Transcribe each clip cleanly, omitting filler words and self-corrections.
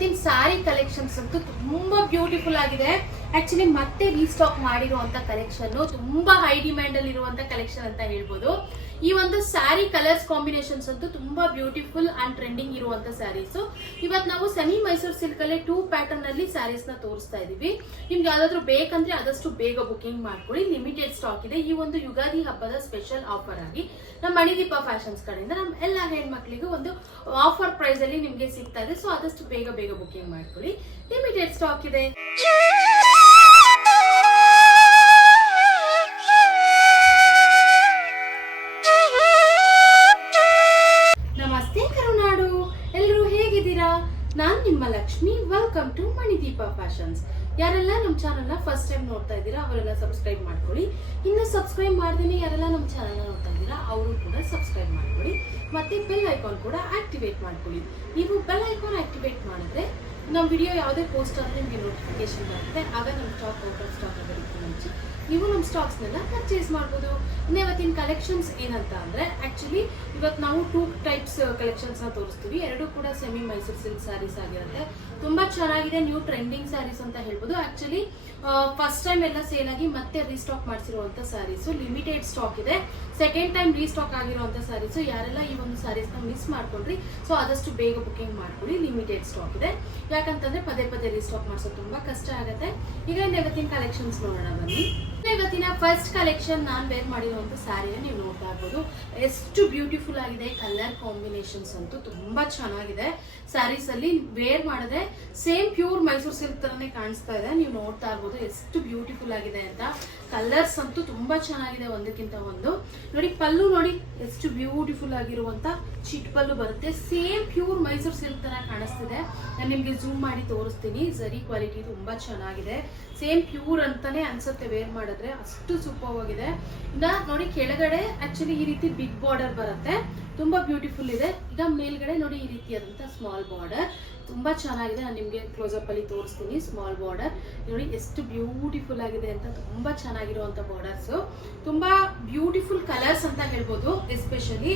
ಇವತ್ತಿನ ಸಾರಿ ಕಲೆಕ್ಷನ್ಸ್ ಅಂತೂ ತುಂಬಾ ಬ್ಯೂಟಿಫುಲ್ ಆಗಿದೆ. ಆಕ್ಚುಲಿ ಮತ್ತೆ ರೀಸ್ಟಾಕ್ ಮಾಡಿರುವಂತ ಕಲೆಕ್ಷನ್, ತುಂಬಾ ಹೈ ಡಿಮ್ಯಾಂಡ್ ಅಲ್ಲಿ ಇರುವಂತ ಕಲೆಕ್ಷನ್ ಅಂತ ಹೇಳ್ಬೋದು. ಈ ಒಂದು ಸ್ಯಾರಿ ಕಲರ್ಸ್ ಕಾಂಬಿನೇಷನ್ಸ್ ಅಂತೂ ತುಂಬಾ ಬ್ಯೂಟಿಫುಲ್ ಅಂಡ್ ಟ್ರೆಂಡಿಂಗ್ ಇರುವಂತ ಸ್ಯಾರೀಸ್. ಇವತ್ತು ನಾವು ಸೆಮಿ ಮೈಸೂರು ಸಿಲ್ಕ್ ಅಲ್ಲೇ 2 ಪ್ಯಾಟರ್ನ್ ಅಲ್ಲಿ ಸ್ಯಾರೀಸ್ ನ ತೋರಿಸ್ತಾ ಇದೀವಿ. ನಿಮ್ಗೆ ಯಾವ್ದಾದ್ರು ಬೇಕಂದ್ರೆ ಆದಷ್ಟು ಬೇಗ ಬುಕಿಂಗ್ ಮಾಡ್ಕೊಳ್ಳಿ, ಲಿಮಿಟೆಡ್ ಸ್ಟಾಕ್ ಇದೆ. ಈ ಒಂದು ಯುಗಾದಿ ಹಬ್ಬದ ಸ್ಪೆಷಲ್ ಆಫರ್ ಆಗಿ ನಮ್ಮ ಮಣಿದೀಪ ಫ್ಯಾಷನ್ಸ್ ಕಡೆಯಿಂದ ನಮ್ಮ ಎಲ್ಲ ಹೆಣ್ಮಕ್ಳಿಗೂ ಒಂದು ಆಫರ್ ಪ್ರೈಸ್ ಅಲ್ಲಿ ನಿಮ್ಗೆ ಸಿಗ್ತಾ ಇದೆ. ಸೊ ಆದಷ್ಟು ಬೇಗ ಬುಕಿಂಗ್ ಮಾಡ್ಕೊಳ್ಳಿ, ಲಿಮಿಟೆಡ್ ಸ್ಟಾಕ್ ಇದೆ. ನಮಸ್ತೆ ಕರುನಾಡು, ಎಲ್ಲರೂ ಹೇಗಿದ್ದೀರಾ? ನಾನ್ ನಿಮ್ಮ Lakshmi. Welcome to Manideepa fashions. ಯಾರೆಲ್ಲ ನಮ್ಮ ಚಾನಲ್ ನ ಫಸ್ಟ್ ಟೈಮ್ ನೋಡ್ತಾ ಇದ್ದೀರಾ ಅವರೆಲ್ಲ ಸಬ್ಸ್ಕ್ರೈಬ್ ಮಾಡ್ಕೊಳ್ಳಿ. ಇನ್ನು ಸಬ್ಸ್ಕ್ರೈಬ್ ಮಾಡ್ದೇನೆ ಯಾರೆಲ್ಲ ನಮ್ಮ ಚಾನಲ್ ನ ನೋಡ್ತಾ ಇದ್ದೀರಾ ಅವರು ಕೂಡ ಸಬ್ಸ್ಕ್ರೈಬ್ ಮಾಡ್ಕೊಳ್ಳಿ. ಮತ್ತೆ ಬೆಲ್ ಐಕಾನ್ ಕೂಡ ಆಕ್ಟಿವೇಟ್ ಮಾಡ್ಕೊಳ್ಳಿ. ನೀವು ಬೆಲ್ ಐಕಾನ್ ಆಕ್ಟಿವೇಟ್ ಮಾಡಿದ್ರೆ ನಮ್ಮ ವಿಡಿಯೋ ಯಾವುದೇ ಪೋಸ್ಟ್ ಆದ್ರೆ ನಿಮಗೆ ನೋಟಿಫಿಕೇಶನ್ ಬರುತ್ತೆ. ಆಗ ನಮ್ಮ ಸ್ಟಾಕ್ ಔಟ್ ಆಫ್ ಸ್ಟಾಕ್ ಆಗೋದಕ್ಕೆ ಮುಂಚೆ ನೀವು ನಮ್ಮ ಸ್ಟಾಕ್ಸ್ನೆಲ್ಲ ಪರ್ಚೇಸ್ ಮಾಡ್ಬೋದು. ಇನ್ನು ಇವತ್ತಿನ ಕಲೆಕ್ಷನ್ಸ್ ಏನಂತ ಅಂದ್ರೆ, ಆಕ್ಚುಲಿ ಇವತ್ತು ನಾವು 2 ಟೈಪ್ಸ್ ಕಲೆಕ್ಷನ್ಸ್ ನ ತೋರಿಸ್ತೀವಿ. ಎರಡು ಕೂಡ ಸೆಮಿ ಮೈಸೂರು ಸಿಲ್ಕ್ ಸ್ಯಾರೀಸ್ ಆಗಿರುತ್ತೆ. ತುಂಬಾ ಚೆನ್ನಾಗಿದೆ, ನ್ಯೂ ಟ್ರೆಂಡಿಂಗ್ ಸ್ಯಾರೀಸ್ ಅಂತ ಹೇಳ್ಬೋದು. ಆಕ್ಚುಲಿ ಫಸ್ಟ್ ಟೈಮ್ ಎಲ್ಲ ಸೇಲ್ ಆಗಿ ಮತ್ತೆ ರೀಸ್ಟಾಕ್ ಮಾಡಿಸಿರುವಂತ ಸ್ಯಾರೀಸ್, ಲಿಮಿಟೆಡ್ ಸ್ಟಾಕ್ ಇದೆ. ಸೆಕೆಂಡ್ ಟೈಮ್ ರೀಸ್ಟಾಕ್ ಆಗಿರುವಂತ ಸ್ಯಾರೀಸ್. ಯಾರೆಲ್ಲ ಈ ಒಂದು ಸ್ಯಾರೀಸ್ ನ ಮಿಸ್ ಮಾಡ್ಕೊಂಡ್ರಿ, ಸೊ ಆದಷ್ಟು ಬೇಗ ಬುಕಿಂಗ್ ಮಾಡ್ಕೊಳ್ಳಿ, ಲಿಮಿಟೆಡ್ ಸ್ಟಾಕ್ ಇದೆ. ಯಾಕಂತಂದ್ರೆ ಪದೇ ರೀಸ್ಟಾಕ್ ಮಾಡಿಸೋದು ತುಂಬಾ ಕಷ್ಟ ಆಗುತ್ತೆ. ಈಗ ಇವತ್ತಿನ ಕಲೆಕ್ಷನ್ಸ್ ನೋಡೋಣ ಬನ್ನಿ. ಇವತ್ತಿನ ಫಸ್ಟ್ ಕಲೆಕ್ಷನ್ ನಾನ್ ವೇರ್ ಮಾಡಿರುವಂತ ಸ್ಯಾರಿನ ನೀವು ನೋಡ್ತಾ ಇರ್ಬೋದು. ಎಷ್ಟು ಬ್ಯೂಟಿಫುಲ್ ಆಗಿದೆ, ಕಲರ್ ಕಾಂಬಿನೇಷನ್ಸ್ ಅಂತೂ ತುಂಬಾ ಚೆನ್ನಾಗಿದೆ. ಸ್ಯಾರೀಸ್ ಅಲ್ಲಿ ವೇರ್ ಮಾಡಿದ್ರೆ ಸೇಮ್ ಪ್ಯೂರ್ ಮೈಸೂರು ಸಿಲ್ಕ್ ತರನೇ ಕಾಣಿಸ್ತಾ ಇದೆ. ನೀವು ನೋಡ್ತಾ ಇರ್ಬೋದು ಎಷ್ಟು ಬ್ಯೂಟಿಫುಲ್ ಆಗಿದೆ ಅಂತ. ಕಲರ್ಸ್ ಅಂತೂ ತುಂಬಾ ಚೆನ್ನಾಗಿದೆ, ಒಂದಕ್ಕಿಂತ ಒಂದು. ನೋಡಿ ಪಲ್ಲು ನೋಡಿ ಎಷ್ಟು ಬ್ಯೂಟಿಫುಲ್ ಆಗಿರುವಂತ ಚಿಟ್ ಪಲ್ಲು ಬರುತ್ತೆ. ಸೇಮ್ ಪ್ಯೂರ್ ಮೈಸೂರು ಸಿಲ್ಕ್ ತರ ಕಾಣಿಸ್ತಿದೆ. ನಾನು ನಿಮ್ಗೆ ಝೂಮ್ ಮಾಡಿ ತೋರಿಸ್ತೀನಿ. ಜರಿ ಕ್ವಾಲಿಟಿ ತುಂಬಾ ಚೆನ್ನಾಗಿದೆ. ಸೇಮ್ ಪ್ಯೂರ್ ಅಂತಾನೆ ಅನ್ಸುತ್ತೆ ವೇರ್ ಮಾಡಿದ್ರೆ, ಅಷ್ಟು ಸೂಪರ್ ಆಗಿದೆ. ಇನ್ನ ನೋಡಿ ಕೆಳಗಡೆ ಆಕ್ಚುಲಿ ಈ ರೀತಿ ಬಿಗ್ ಬಾರ್ಡರ್ ಬರುತ್ತೆ, ತುಂಬಾ ಬ್ಯೂಟಿಫುಲ್ ಇದೆ. ಈಗ ಮೇಲ್ಗಡೆ ನೋಡಿ ಈ ರೀತಿಯಾದಂತ ಸ್ಮಾಲ್ ಬಾರ್ಡರ್ ತುಂಬಾ ಚೆನ್ನಾಗಿದೆ. ನಾನು ನಿಮ್ಗೆ ಕ್ಲೋಸ್ ಅಪ್ ಅಲ್ಲಿ ತೋರಿಸ್ತೀನಿ. ಸ್ಮಾಲ್ ಬಾರ್ಡರ್ ನೋಡಿ ಎಷ್ಟು ಬ್ಯೂಟಿಫುಲ್ ಆಗಿದೆ ಅಂತ. ತುಂಬಾ ಚೆನ್ನಾಗಿರುವಂತ ಬಾರ್ಡರ್ಸ್, ತುಂಬಾ ಬ್ಯೂಟಿಫುಲ್ ಕಲರ್ಸ್ ಅಂತ ಹೇಳ್ಬೋದು. ಎಸ್ಪೆಷಲಿ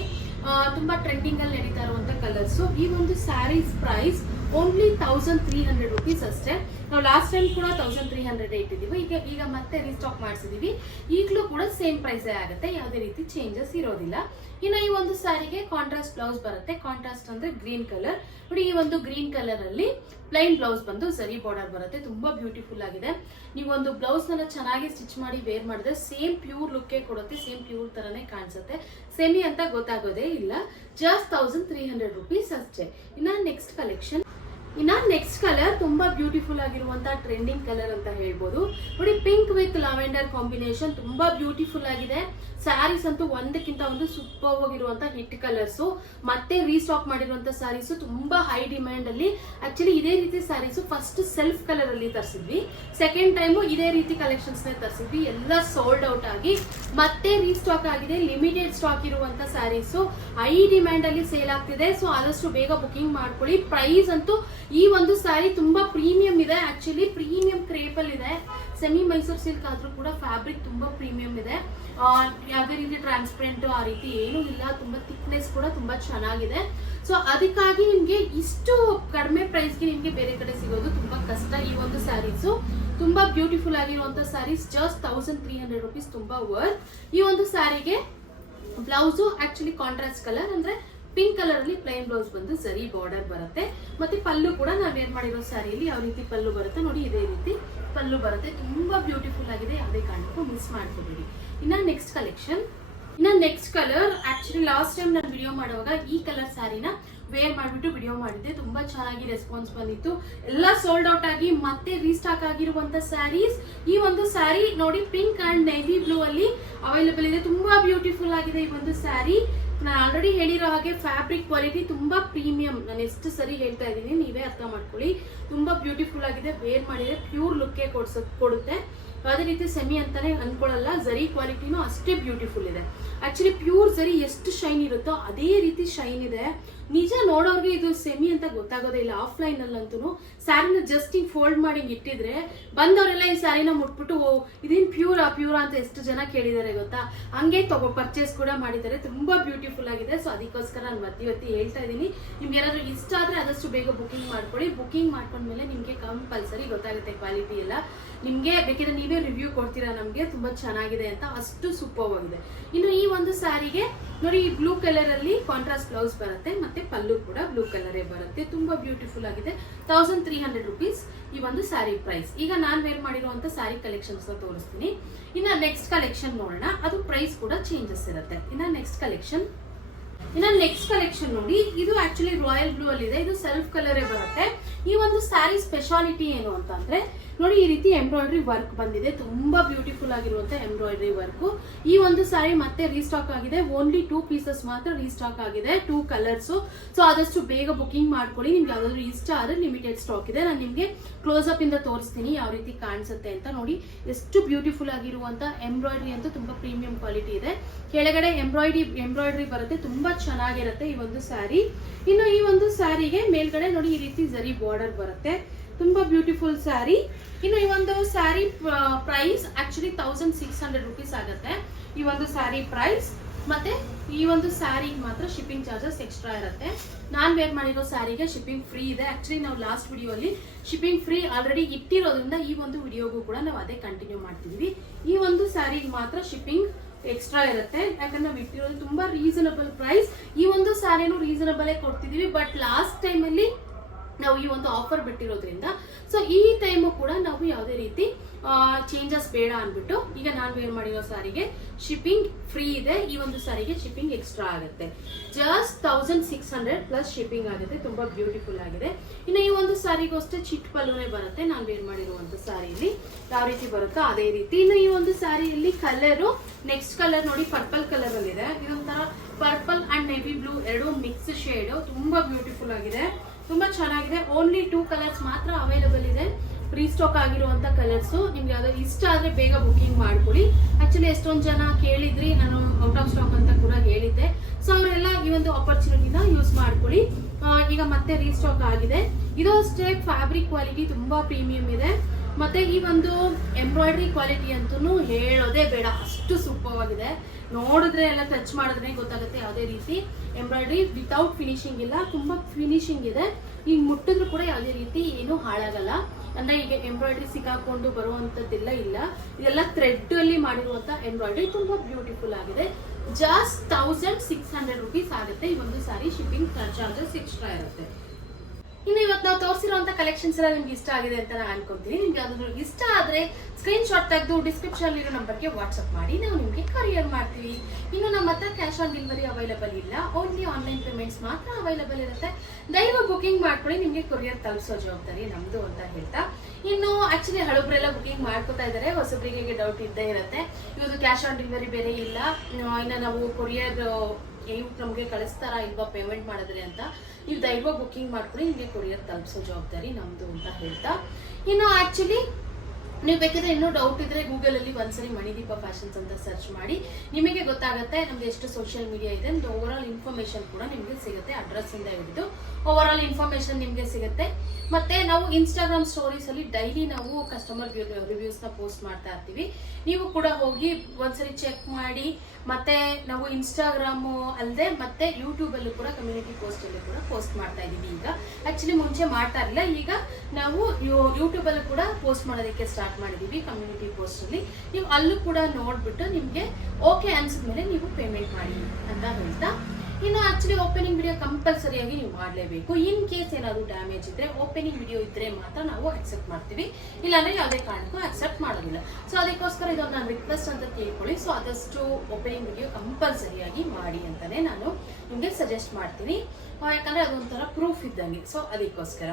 ತುಂಬಾ ಟ್ರೆಂಡಿಂಗ್ ಅಲ್ಲಿ ನಡೀತಾ ಇರುವಂತ ಕಲರ್ಸ್. ಈ ಒಂದು ಸ್ಯಾರೀಸ್ ಪ್ರೈಸ್ ಓನ್ಲಿ 1300 ರುಪೀಸ್ ಅಷ್ಟೇ. ನಾವು ಲಾಸ್ಟ್ ಟೈಮ್ ಕೂಡ 1300 ಇಟ್ಟಿದ್ದೀವಿ. ಈಗ ಮತ್ತೆ ರೀಸ್ಟಾಕ್ ಮಾಡಿಸಿದೀವಿ. ಈಗಲೂ ಕೂಡ ಸೇಮ್ ಪ್ರೈಸ್ ಆಗುತ್ತೆ, ಯಾವುದೇ ರೀತಿ ಚೇಂಜಸ್ ಇರೋದಿಲ್ಲ. ಇನ್ನು ಈ ಒಂದು ಸ್ಯಾರಿಗೆ ಕಾಂಟ್ರಾಸ್ಟ್ ಬ್ಲೌಸ್ ಬರುತ್ತೆ. ಕಾಂಟ್ರಾಸ್ಟ್ ಅಂದ್ರೆ ಗ್ರೀನ್ ಕಲರ್ ನೋಡಿ. ಈ ಒಂದು ಗ್ರೀನ್ ಕಲರ್ ಅಲ್ಲಿ ಪ್ಲೈನ್ ಬ್ಲೌಸ್ ಬಂದು ಜರಿ ಬಾರ್ಡರ್ ಬರುತ್ತೆ. ತುಂಬಾ ಬ್ಯೂಟಿಫುಲ್ ಆಗಿದೆ. ನೀವು ಒಂದು ಬ್ಲೌಸ್ ನ ಚೆನ್ನಾಗಿ ಸ್ಟಿಚ್ ಮಾಡಿ ವೇರ್ ಮಾಡಿದ್ರೆ ಸೇಮ್ ಪ್ಯೂರ್ ಲುಕ್ ಕೊಡುತ್ತೆ. ಸೇಮ್ ಪ್ಯೂರ್ ತರನೇ ಕಾಣಿಸುತ್ತೆ. ಸೆಮಿ ಅಂತ ಗೊತ್ತಾಗೋದೇ ಇಲ್ಲ. ಜಸ್ಟ್ 1300 ರುಪೀಸ್ ಅಷ್ಟೇ. ಇನ್ನ ನೆಕ್ಸ್ಟ್ ಕಲೆಕ್ಷನ್. ಇನ್ನ ನೆಕ್ಸ್ಟ್ ಕಲರ್ ತುಂಬಾ ಬ್ಯೂಟಿಫುಲ್ ಆಗಿರುವಂತ ಟ್ರೆಂಡಿಂಗ್ ಕಲರ್ ಅಂತ ಹೇಳ್ಬೋದು. ನೋಡಿ ಪಿಂಕ್ ವಿತ್ ಲಾವೆಂಡರ್ ಕಾಂಬಿನೇಷನ್ ತುಂಬಾ ಬ್ಯೂಟಿಫುಲ್ ಆಗಿದೆ. ಸ್ಯಾರೀಸ್ ಅಂತೂ ಒಂದಕ್ಕಿಂತ ಒಂದು ಸೂಪರ್ ಆಗಿರುವಂತ ಹಿಟ್ ಕಲರ್ಸ್. ಮತ್ತೆ ರೀಸ್ಟಾಕ್ ಮಾಡಿರುವಂತ ಸ್ಯಾರೀಸ್ ತುಂಬಾ ಹೈ ಡಿಮ್ಯಾಂಡ್ ಅಲ್ಲಿ. ಆಕ್ಚುಲಿ ಇದೇ ರೀತಿ ಸ್ಯಾರೀಸ್ ಫಸ್ಟ್ ಸೆಲ್ಫ್ ಕಲರ್ ಅಲ್ಲಿ ತರಿಸಿದ್ವಿ. ಸೆಕೆಂಡ್ ಟೈಮ್ ಇದೇ ರೀತಿ ಕಲೆಕ್ಷನ್ಸ್ ನ ತರಿಸಿದ್ವಿ. ಎಲ್ಲ ಸೋಲ್ಡ್ ಔಟ್ ಆಗಿ ಮತ್ತೆ ರೀಸ್ಟಾಕ್ ಆಗಿದೆ. ಲಿಮಿಟೆಡ್ ಸ್ಟಾಕ್ ಇರುವಂತ ಸ್ಯಾರೀಸ್ ಹೈ ಡಿಮ್ಯಾಂಡ್ ಅಲ್ಲಿ ಸೇಲ್ ಆಗ್ತಿದೆ. ಸೊ ಆದಷ್ಟು ಬೇಗ ಬುಕಿಂಗ್ ಮಾಡ್ಕೊಳ್ಳಿ. ಪ್ರೈಸ್ ಅಂತೂ ಈ ಒಂದು ಸ್ಯಾರಿ ತುಂಬಾ ಪ್ರೀಮಿಯಂ ಇದೆ. ಆಕ್ಚುಲಿ ಪ್ರೀಮಿಯಂ ಕ್ರೇಪ್ ಅಲ್ಲಿ ಇದೆ. ಸೆಮಿ ಮೈಸೂರು ಸಿಲ್ಕ್ ಆದ್ರೂ ಕೂಡ ಫ್ಯಾಬ್ರಿಕ್ ತುಂಬಾ ಪ್ರೀಮಿಯಂ ಇದೆ. ಯಾವುದೇ ರೀತಿ ಟ್ರಾನ್ಸ್ಪರೆಂಟ್ ಆ ರೀತಿ ಏನೂ ಇಲ್ಲ. ತುಂಬಾ ಥಿಕ್ನೆಸ್ ಕೂಡ ತುಂಬಾ ಚೆನ್ನಾಗಿದೆ. ಸೊ ಅದಕ್ಕಾಗಿ ನಿಮ್ಗೆ ಇಷ್ಟು ಕಡಿಮೆ ಪ್ರೈಸ್ಗೆ ನಿಮ್ಗೆ ಬೇರೆ ಕಡೆ ಸಿಗೋದು ತುಂಬಾ ಕಷ್ಟ. ಈ ಒಂದು ಸ್ಯಾರೀಸ್ ತುಂಬಾ ಬ್ಯೂಟಿಫುಲ್ ಆಗಿರುವಂತ ಸ್ಯಾರೀಸ್. ಜಸ್ಟ್ 1300 ರುಪೀಸ್, ತುಂಬಾ ವರ್ತ್. ಈ ಒಂದು ಸ್ಯಾರಿಗೆ ಬ್ಲೌಸು ಆಕ್ಚುಲಿ ಕಾಂಟ್ರಾಸ್ಟ್ ಕಲರ್ ಅಂದ್ರೆ ಪಿಂಕ್ ಕಲರ್ ಅಲ್ಲಿ ಪ್ಲೈನ್ ಬ್ಲೌಸ್ ಬಂದು ಜರಿ ಬಾರ್ಡರ್ ಬರುತ್ತೆ. ಮತ್ತೆ ಪಲ್ಲು ಕೂಡ ನಾವ್ ಏನ್ ಮಾಡಿರೋ ಸ್ಯಾರಿಯಲ್ಲಿ ಯಾವ ರೀತಿ ಪಲ್ಲು ಬರುತ್ತೆ ನೋಡಿ, ಇದೇ ರೀತಿ ಪಲ್ಲು ಬರುತ್ತೆ. ತುಂಬಾ ಬ್ಯೂಟಿಫುಲ್ ಆಗಿದೆ, ಯಾವುದೇ ಕಾರಣಕ್ಕೂ ಮಿಸ್ ಮಾಡ್ಕೋಬೇಡಿ. ಇನ್ನ ನೆಕ್ಸ್ಟ್ ಕಲೆಕ್ಷನ್. ಇನ್ನ next colour actually last time ನಾನು ವಿಡಿಯೋ ಮಾಡುವಾಗ ಈ ಕಲರ್ ಸ್ಯಾರಿನ ವೇರ್ ಮಾಡಿಬಿಟ್ಟು ವಿಡಿಯೋ ಮಾಡಿದ್ದೆ. ತುಂಬಾ ಚೆನ್ನಾಗಿ ರೆಸ್ಪಾನ್ಸ್ ಬಂದಿತ್ತು. ಎಲ್ಲ ಸೋಲ್ಡ್ ಔಟ್ ಆಗಿ ಮತ್ತೆ ರೀಸ್ಟಾಕ್ ಆಗಿರುವಂತ ಸ್ಯಾರೀಸ್. ಈ ಒಂದು ಸ್ಯಾರಿ ನೋಡಿ ಪಿಂಕ್ ಅಂಡ್ ನೇವಿ ಬ್ಲೂ ಅಲ್ಲಿ ಅವೈಲೇಬಲ್ ಇದೆ. ತುಂಬಾ ಬ್ಯೂಟಿಫುಲ್ ಆಗಿದೆ ಈ ಒಂದು ಸ್ಯಾರಿ. ನಾನು ಆಲ್ರೆಡಿ ಹೇಳಿರೋ ಹಾಗೆ ಫ್ಯಾಬ್ರಿಕ್ ಕ್ವಾಲಿಟಿ ತುಂಬಾ ಪ್ರೀಮಿಯಂ. ನಾನು ಎಷ್ಟು ಸರಿ ಹೇಳ್ತಾ ಇದ್ದೀನಿ, ನೀವೇ ಅರ್ಥ ಮಾಡ್ಕೊಳ್ಳಿ. ತುಂಬಾ ಬ್ಯೂಟಿಫುಲ್ ಆಗಿದೆ. ವೇರ್ ಮಾಡಿದ್ರೆ ಪ್ಯೂರ್ ಲುಕ್ ಕೊಡುತ್ತೆ. ಯಾವುದೇ ರೀತಿ ಸೆಮಿ ಅಂತಾನೆ ಅನ್ಕೊಳ್ಳಲ್ಲ. ಜರಿ ಕ್ವಾಲಿಟಿನೂ ಅಷ್ಟೇ ಬ್ಯೂಟಿಫುಲ್ ಇದೆ. ಆಕ್ಚುಲಿ ಪ್ಯೂರ್ ಜರಿ ಎಷ್ಟು ಶೈನ್ ಇರುತ್ತೋ ಅದೇ ರೀತಿ ಶೈನ್ ಇದೆ. ನಿಜ ನೋಡೋರ್ಗೆ ಇದು ಸೆಮಿ ಅಂತ ಗೊತ್ತಾಗೋದೇ ಇಲ್ಲ. ಆಫ್ಲೈನ್ ಅಲ್ಲಂತೂ ಸ್ಯಾರಿನ ಜಸ್ಟ್ ಹಿಂಗ್ ಫೋಲ್ಡ್ ಮಾಡಿ ಇಟ್ಟಿದ್ರೆ ಬಂದವರೆಲ್ಲ ಈ ಸ್ಯಾರಿನ ಮುಟ್ಬಿಟ್ಟು ಇದೇನ್ ಪ್ಯೂರಾ ಅಂತ ಎಷ್ಟು ಜನ ಕೇಳಿದಾರೆ ಗೊತ್ತಾ. ಹಂಗೆ ಪರ್ಚೇಸ್ ಕೂಡ ಮಾಡಿದ್ದಾರೆ. ತುಂಬಾ ಬ್ಯೂಟಿಫುಲ್ ಆಗಿದೆ. ಸೊ ಅದಕ್ಕೋಸ್ಕರ ನಾನು ಮಧ್ಯವತ್ತಿ ಹೇಳ್ತಾ ಇದ್ದೀನಿ, ನಿಮ್ಗೆ ಏನಾದ್ರು ಇಷ್ಟ ಆದ್ರೆ ಆದಷ್ಟು ಬೇಗ ಬುಕಿಂಗ್ ಮಾಡ್ಕೊಳ್ಳಿ. ಬುಕಿಂಗ್ ಮಾಡ್ಕೊಂಡ್ಮೇಲೆ ನಿಮ್ಗೆ ಕಂಪಲ್ಸರಿ ಗೊತ್ತಾಗುತ್ತೆ ಕ್ವಾಲಿಟಿ ಎಲ್ಲ. ನಿಮ್ಗೆ ಬೇಕಿದ್ರೆ ನೀವೇ ರಿವ್ಯೂ ಕೊಡ್ತೀರಾ ನಮ್ಗೆ ತುಂಬಾ ಚೆನ್ನಾಗಿದೆ ಅಂತ, ಅಷ್ಟು ಸೂಪರ್ ಆಗಿದೆ. ಇನ್ನು ಈ ಒಂದು ಸ್ಯಾರಿಗೆ ನೋಡಿ, ಈ ಬ್ಲೂ ಕಲರ್ ಅಲ್ಲಿ ಕಾಂಟ್ರಾಸ್ಟ್ ಬ್ಲೌಸ್ ಬರುತ್ತೆ, ಮತ್ತೆ ಪಲ್ಲು ಕೂಡ ಬ್ಲೂ ಕಲರೇ ಬರುತ್ತೆ. ತುಂಬಾ ಬ್ಯೂಟಿಫುಲ್ ಆಗಿದೆ. 1300 rupees ಈ ಒಂದು ಸ್ಯಾರಿ ಪ್ರೈಸ್. ಈಗ ನಾನ್ ವೇರ್ ಮಾಡಿರುವಂತ ಸ್ಯಾರಿ ಕಲೆಕ್ಷನ್ಸ್ ತೋರಿಸ್ತೀನಿ. ಇನ್ನ ನೆಕ್ಸ್ಟ್ ಕಲೆಕ್ಷನ್ ನೋಡೋಣ. ಅದು ಪ್ರೈಸ್ ಕೂಡ ಚೇಂಜಸ್ ಇರುತ್ತೆ. ಇನ್ನ ನೆಕ್ಸ್ಟ್ ಕಲೆಕ್ಷನ್ ನೋಡಿ, ಇದು ಆಕ್ಚುಲಿ ರಾಯಲ್ ಬ್ಲೂ ಅಲ್ಲಿ ಇದೆ. ಇದು ಸೆಲ್ಫ್ ಕಲರೇ ಬರುತ್ತೆ. ಈ ಒಂದು ಸ್ಯಾರಿ ಸ್ಪೆಷಾಲಿಟಿ ಏನು ಅಂತ ಅಂದ್ರೆ ನೋಡಿ, ಈ ರೀತಿ ಎಂಬ್ರಾಯ್ಡ್ರಿ ವರ್ಕ್ ಬಂದಿದೆ. ತುಂಬಾ ಬ್ಯೂಟಿಫುಲ್ ಆಗಿರುವಂತ ಎಂಬ್ರಾಯ್ಡ್ರಿ ವರ್ಕ್. ಈ ಒಂದು ಸ್ಯಾರಿ ಮತ್ತೆ ರೀಸ್ಟಾಕ್ ಆಗಿದೆ. ಓನ್ಲಿ 2 pieces ಮಾತ್ರ ರೀಸ್ಟಾಕ್ ಆಗಿದೆ, 2 ಕಲರ್ಸ್. ಸೊ ಆದಷ್ಟು ಬೇಗ ಬುಕಿಂಗ್ ಮಾಡ್ಕೊಳ್ಳಿ. ನಿಮ್ಗೆ ಯಾವ್ದಾದ್ರು ಇಷ್ಟ ಆದ್ರೆ ಲಿಮಿಟೆಡ್ ಸ್ಟಾಕ್ ಇದೆ. ನಾನು ನಿಮ್ಗೆ ಕ್ಲೋಸ್ ಅಪ್ ಇಂದ ತೋರಿಸ್ತೀನಿ ಯಾವ ರೀತಿ ಕಾಣಿಸುತ್ತೆ ಅಂತ. ನೋಡಿ ಎಷ್ಟು ಬ್ಯೂಟಿಫುಲ್ ಆಗಿರುವಂತ ಎಂಬ್ರಾಯ್ಡ್ರಿ ಅಂತೂ ತುಂಬಾ ಪ್ರೀಮಿಯಂ ಕ್ವಾಲಿಟಿ ಇದೆ. ಕೆಳಗಡೆ ಎಂಬ್ರಾಯ್ಡ್ರಿ ಬರುತ್ತೆ, ತುಂಬಾ ಚೆನ್ನಾಗಿರುತ್ತೆ ಈ ಒಂದು ಸ್ಯಾರಿ. ಇನ್ನು ಈ ಒಂದು ಸ್ಯಾರಿಗೆ ಮೇಲ್ಗಡೆ ನೋಡಿ ಈ ರೀತಿ ಜರಿ ಬಾರ್ಡರ್ ಬರುತ್ತೆ. ತುಂಬಾ ಬ್ಯೂಟಿಫುಲ್ ಸ್ಯಾರಿ. ಇನ್ನು ಈ ಒಂದು ಸ್ಯಾರಿ ಪ್ರೈಸ್ ಆಕ್ಚುಲಿ 1600 rupees ಆಗುತ್ತೆ ಈ ಒಂದು ಸ್ಯಾರಿ ಪ್ರೈಸ್. ಮತ್ತೆ ಈ ಒಂದು ಸ್ಯಾರಿ ಮಾತ್ರ ಶಿಪ್ಪಿಂಗ್ ಚಾರ್ಜಸ್ ಎಕ್ಸ್ಟ್ರಾ ಇರುತ್ತೆ. ನಾನ್ ವೇರ್ ಮಾಡಿರೋ ಸ್ಯಾರಿಗೆ ಶಿಪ್ಪಿಂಗ್ ಫ್ರೀ ಇದೆ. ಆಕ್ಚುಲಿ ನಾವು ಲಾಸ್ಟ್ ವಿಡಿಯೋ ಅಲ್ಲಿ ಶಿಪ್ಪಿಂಗ್ ಫ್ರೀ ಆಲ್ರೆಡಿ ಇಟ್ಟಿರೋದ್ರಿಂದ ಈ ಒಂದು ವಿಡಿಯೋಗೂ ಕೂಡ ನಾವು ಅದೇ ಕಂಟಿನ್ಯೂ ಮಾಡ್ತಿದೀವಿ. ಈ ಒಂದು ಸ್ಯಾರಿಗೆ ಮಾತ್ರ ಶಿಪ್ಪಿಂಗ್ ಎಕ್ಸ್ಟ್ರಾ ಇರುತ್ತೆ. ಯಾಕಂದ್ರೆ ನಾವು ಇಟ್ಟಿರೋದು ತುಂಬಾ ರೀಸನಬಲ್ ಪ್ರೈಸ್. ಈ ಒಂದು ಸ್ಯಾರಿನೂ ರೀಸನಬಲ್ ಕೊಡ್ತಿದೀವಿ. ಬಟ್ ಲಾಸ್ಟ್ ಟೈಮ್ ಅಲ್ಲಿ ನಾವು ಈ ಒಂದು ಆಫರ್ ಬಿಟ್ಟಿರೋದ್ರಿಂದ ಸೊ ಈ ಟೈಮು ಕೂಡ ನಾವು ಯಾವುದೇ ರೀತಿ ಚೇಂಜಸ್ ಬೇಡ ಅಂದ್ಬಿಟ್ಟು ಈಗ ನಾನು ವೇರ್ ಮಾಡಿರೋ ಸ್ಯಾರಿಗೆ ಶಿಪ್ಪಿಂಗ್ ಫ್ರೀ ಇದೆ. ಈ ಒಂದು ಸ್ಯಾರಿಗೆ ಶಿಪ್ಪಿಂಗ್ ಎಕ್ಸ್ಟ್ರಾ ಆಗುತ್ತೆ. ಜಸ್ಟ್ 1600 ಪ್ಲಸ್ ಶಿಪ್ಪಿಂಗ್ ಆಗುತ್ತೆ. ತುಂಬಾ ಬ್ಯೂಟಿಫುಲ್ ಆಗಿದೆ. ಇನ್ನು ಈ ಒಂದು ಸ್ಯಾರಿಗೂ ಅಷ್ಟೇ ಚಿಟ್ ಪಲ್ಲುನೇ ಬರುತ್ತೆ. ನಾನು ವೇರ್ ಮಾಡಿರುವಂತ ಸ್ಯಾರಿಲಿ ಯಾವ ರೀತಿ ಬರುತ್ತೋ ಅದೇ ರೀತಿ. ಇನ್ನು ಈ ಒಂದು ಸ್ಯಾರಿಯಲ್ಲಿ ಕಲರ್ ನೆಕ್ಸ್ಟ್ ಕಲರ್ ನೋಡಿ, ಪರ್ಪಲ್ ಕಲರ್ ಅಲ್ಲಿ ಇದೆ. ಇದೊಂಥರ ಪರ್ಪಲ್ ಅಂಡ್ ನೇವಿ ಬ್ಲೂ ಎರಡು ಮಿಕ್ಸ್ ಶೇಡ್. ತುಂಬಾ ಬ್ಯೂಟಿಫುಲ್ ಆಗಿದೆ, ತುಂಬಾ ಚೆನ್ನಾಗಿದೆ. ಓನ್ಲಿ 2 ಕಲರ್ಸ್ ಮಾತ್ರ ಅವೈಲೇಬಲ್ ಇದೆ. ರೀಸ್ಟಾಕ್ ಆಗಿರುವಂತ ಕಲರ್ಸ್. ನಿಮ್ಗೆ ಯಾವ್ದು ಇಷ್ಟ ಆದ್ರೆ ಬೇಗ ಬುಕಿಂಗ್ ಮಾಡ್ಕೊಳ್ಳಿ. ಆಕ್ಚುಲಿ ಎಷ್ಟೊಂದು ಜನ ಕೇಳಿದ್ರಿ, ನಾನು ಔಟ್ ಆಫ್ ಸ್ಟಾಕ್ ಅಂತ ಕೂಡ ಹೇಳಿದ್ದೆ. ಸೊ ಅವರೆಲ್ಲ ಈ ಒಂದು ಆಪರ್ಚುನಿಟಿನ ಯೂಸ್ ಮಾಡ್ಕೊಳ್ಳಿ. ಈಗ ಮತ್ತೆ ರೀಸ್ಟಾಕ್ ಆಗಿದೆ. ಇದು ಅಷ್ಟೇ ಫ್ಯಾಬ್ರಿಕ್ ಕ್ವಾಲಿಟಿ ತುಂಬಾ ಪ್ರೀಮಿಯಂ ಇದೆ. ಮತ್ತೆ ಈ ಒಂದು ಎಂಬ್ರಾಯ್ಡ್ರಿ ಕ್ವಾಲಿಟಿ ಅಂತೂ ಹೇಳೋದೇ ಬೇಡ, ಅಷ್ಟು ಸೂಪರ್ ಆಗಿದೆ. ನೋಡಿದ್ರೆ ಎಲ್ಲ ಟಚ್ ಮಾಡಿದ್ರೆ ಗೊತ್ತಾಗುತ್ತೆ ಯಾವುದೇ ರೀತಿ ಎಂಬ್ರಾಯ್ಡ್ರಿ ವಿತೌಟ್ ಫಿನಿಶಿಂಗ್ ಇಲ್ಲ. ತುಂಬಾ ಫಿನಿಶಿಂಗ್ ಇದೆ. ಈಗ ಮುಟ್ಟಿದ್ರು ಕೂಡ ಯಾವುದೇ ರೀತಿ ಏನು ಹಾಳಾಗಲ್ಲ. ಅಂದ್ರೆ ಈಗ ಎಂಬ್ರಾಯ್ಡ್ರಿ ಸಿಕ್ಕಾಕೊಂಡು ಬರುವಂತದ್ದಿಲ್ಲ ಇಲ್ಲ. ಇದೆಲ್ಲ ಥ್ರೆಡ್ ಅಲ್ಲಿ ಮಾಡಿರುವಂತ ಎಂಬ್ರಾಯ್ಡ್ರಿ ತುಂಬಾ ಬ್ಯೂಟಿಫುಲ್ ಆಗಿದೆ. ಜಸ್ಟ್ 1600 rupees ಆಗುತ್ತೆ ಈ ಒಂದು ಸಾರಿ. ಶಿಪ್ಪಿಂಗ್ ಚಾರ್ಜಸ್ ಎಕ್ಸ್ಟ್ರಾ ಇರುತ್ತೆ. ಇನ್ನು ಇವತ್ತು ನಾವು ತೋರಿಸಿರುವಂತ ಕಲೆಕ್ಷನ್ಸ್ ಎಲ್ಲ ನಿಮ್ಗೆ ಇಷ್ಟ ಆಗಿದೆ ಅಂತ ನಾನು ಅನ್ಕೊಂತೀನಿ. ನಿಮ್ಗೆ ಯಾವ್ದಾದ್ರು ಇಷ್ಟ ಆದ್ರೆ ಸ್ಕ್ರೀನ್ ಶಾಟ್ ತೆಗೆದು ಡಿಸ್ಕ್ರಿಪ್ಷನ್ ಇರೋ ನಂಬರ್ಗೆ ವಾಟ್ಸ್ಆಪ್ ಮಾಡಿ ನಾವು ನಿಮ್ಗೆ ಕೊರಿಯರ್ ಮಾಡ್ತೀವಿ. ಇನ್ನು ನಮ್ಮ ಹತ್ರ ಕ್ಯಾಶ್ ಆನ್ ಡೆಲಿವರಿ ಅವೈಲೇಬಲ್ ಇಲ್ಲ. ಓನ್ಲಿ ಆನ್ಲೈನ್ ಪೇಮೆಂಟ್ಸ್ ಮಾತ್ರ ಅವೈಲೇಬಲ್ ಇರುತ್ತೆ. ದಯವಿಟ್ಟು ಬುಕಿಂಗ್ ಮಾಡ್ಕೊಳ್ಳಿ. ನಿಮ್ಗೆ ಕೊರಿಯರ್ ತಲುಪಿಸೋ ಜವಾಬ್ದಾರಿ ನಮ್ದು ಅಂತ ಹೇಳ್ತಾ, ಇನ್ನು ಆಕ್ಚುಲಿ ಹಳಬ್ರೆಲ್ಲ ಬುಕಿಂಗ್ ಮಾಡ್ಕೋತಾ ಇದ್ದಾರೆ. ಹೊಸಬ್ರಿಗೆ ಡೌಟ್ ಇದ್ದೇ ಇರುತ್ತೆ, ಇವತ್ತು ಕ್ಯಾಶ್ ಆನ್ ಡೆಲಿವರಿ ಬೇರೆ ಇಲ್ಲ, ಇನ್ನು ನಾವು ಕೊರಿಯರ್ ನಮಗೆ ಕಳಿಸ್ತಾರಾ ಇಲ್ವಾ ಪೇಮೆಂಟ್ ಮಾಡಿದ್ರೆ ಅಂತ. ನೀವು ದಯವಿಟ್ಟು ಬುಕಿಂಗ್ ಮಾಡ್ಕೊಳ್ಳಿ. ನಿಮಗೆ ಕೊರಿಯರ್ ತಲುಪಿಸೋ ಜವಾಬ್ದಾರಿ ನಮ್ದು ಅಂತ ಹೇಳ್ತಾ, ಇನ್ನು ಆಕ್ಚುಲಿ ನೀವು ಬೇಕಿದ್ರೆ ಇನ್ನೂ ಡೌಟ್ ಇದ್ರೆ ಗೂಗಲ್ ಅಲ್ಲಿ ಒಂದ್ಸರಿ ಮಣಿದೀಪ ಫ್ಯಾಷನ್ಸ್ ಅಂತ ಸರ್ಚ್ ಮಾಡಿ, ನಿಮಗೆ ಗೊತ್ತಾಗುತ್ತೆ ನಮ್ದು ಎಷ್ಟು ಸೋಷಿಯಲ್ ಮೀಡಿಯಾ ಇದೆ. ನಮ್ದು ಓವರ್ ಆಲ್ ಇನ್ಫಾರ್ಮೇಶನ್ ಕೂಡ ನಿಮಗೆ ಸಿಗುತ್ತೆ. ಅಡ್ರೆಸ್ ಇಂದ ಹಿಡಿದು ಓವರ್ ಆಲ್ ಇನ್ಫಾರ್ಮೇಶನ್ ನಿಮಗೆ ಸಿಗುತ್ತೆ. ಮತ್ತೆ ನಾವು ಇನ್ಸ್ಟಾಗ್ರಾಮ್ ಸ್ಟೋರೀಸ್ ಅಲ್ಲಿ ಡೈಲಿ ನಾವು ಕಸ್ಟಮರ್ ರಿವ್ಯೂಸ್ ನ ಪೋಸ್ಟ್ ಮಾಡ್ತಾ ಇರ್ತೀವಿ. ನೀವು ಕೂಡ ಹೋಗಿ ಒಂದ್ಸರಿ ಚೆಕ್ ಮಾಡಿ. ಮತ್ತೆ ನಾವು ಇನ್ಸ್ಟಾಗ್ರಾಮ್ ಅಲ್ಲದೆ ಮತ್ತೆ ಯೂಟ್ಯೂಬ್ ಅಲ್ಲೂ ಕೂಡ ಕಮ್ಯುನಿಟಿ ಪೋಸ್ಟ್ ಅಲ್ಲಿ ಕೂಡ ಪೋಸ್ಟ್ ಮಾಡ್ತಾ ಇದೀವಿ. ಈಗ ಆಕ್ಚುಲಿ ಮುಂಚೆ ಮಾಡ್ತಾ ಇರಲಿಲ್ಲ, ಈಗ ನಾವು ಯೂಟ್ಯೂಬ್ ಅಲ್ಲೂ ಕೂಡ ಪೋಸ್ಟ್ ಮಾಡೋದಕ್ಕೆ ಸ್ಟಾರ್ಟ್ ಮಾಡಿದೀವಿ. ಕಮ್ಯುನಿಟಿ ಪೋಸ್ಟ್ ಅಲ್ಲಿ ನೀವು ಅಲ್ಲೂ ಕೂಡ ನೋಡ್ಬಿಟ್ಟು ನಿಮ್ಗೆ ಓಕೆ ಅನ್ಸಿದ್ಮೇಲೆ ನೀವು ಪೇಮೆಂಟ್ ಮಾಡಿ ಅಂತ ಹೇಳ್ತಾ, ಇನ್ನು ಆಕ್ಚುಲಿ ಓಪನಿಂಗ್ ವಿಡಿಯೋ ಕಂಪಲ್ಸರಿಯಾಗಿ ನೀವು ಮಾಡಲೇಬೇಕು. ಇನ್ ಕೇಸ್ ಏನಾದ್ರು ಡ್ಯಾಮೇಜ್ ಇದ್ರೆ ಓಪನಿಂಗ್ ವಿಡಿಯೋ ಇದ್ರೆ ಮಾತ್ರ ನಾವು ಅಕ್ಸೆಪ್ಟ್ ಮಾಡ್ತೀವಿ, ಇಲ್ಲಾಂದ್ರೆ ಯಾವುದೇ ಕಾರಣಕ್ಕೂ ಅಕ್ಸೆಪ್ಟ್ ಮಾಡೋದಿಲ್ಲ. ಸೊ ಅದಕ್ಕೋಸ್ಕರ ಇದೊಂದು ನಾನು ರಿಕ್ವೆಸ್ಟ್ ಅಂತ ಕೇಳ್ಕೊಳ್ಳಿ. ಸೊ ಆದಷ್ಟು ಓಪನಿಂಗ್ ವಿಡಿಯೋ ಕಂಪಲ್ಸರಿಯಾಗಿ ಮಾಡಿ ಅಂತಾನೆ ನಾನು ನಿಮಗೆ ಸಜೆಸ್ಟ್ ಮಾಡ್ತೀನಿ. ಯಾಕಂದ್ರೆ ಅದೊಂಥರ ಪ್ರೂಫ್ ಇದ್ದಂಗೆ. ಸೊ ಅದಕ್ಕೋಸ್ಕರ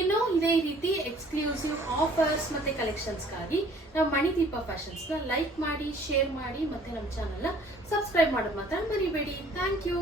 ಇನ್ನು ಇದೇ ರೀತಿ ಎಕ್ಸ್ಕ್ಲೂಸಿವ್ ಆಫರ್ಸ್ ಮತ್ತೆ ಕಲೆಕ್ಷನ್ಸ್ಗಾಗಿ ನಾವು ಮಣಿದೀಪ ಫ್ಯಾಷನ್ಸ್ನ ಲೈಕ್ ಮಾಡಿ, ಶೇರ್ ಮಾಡಿ, ಮತ್ತೆ ನಮ್ಮ ಚಾನಲ್ನ ಸಬ್ಸ್ಕ್ರೈಬ್ ಮಾಡೋದು ಮಾತ್ರ ಮರಿಬೇಡಿ. Thank you.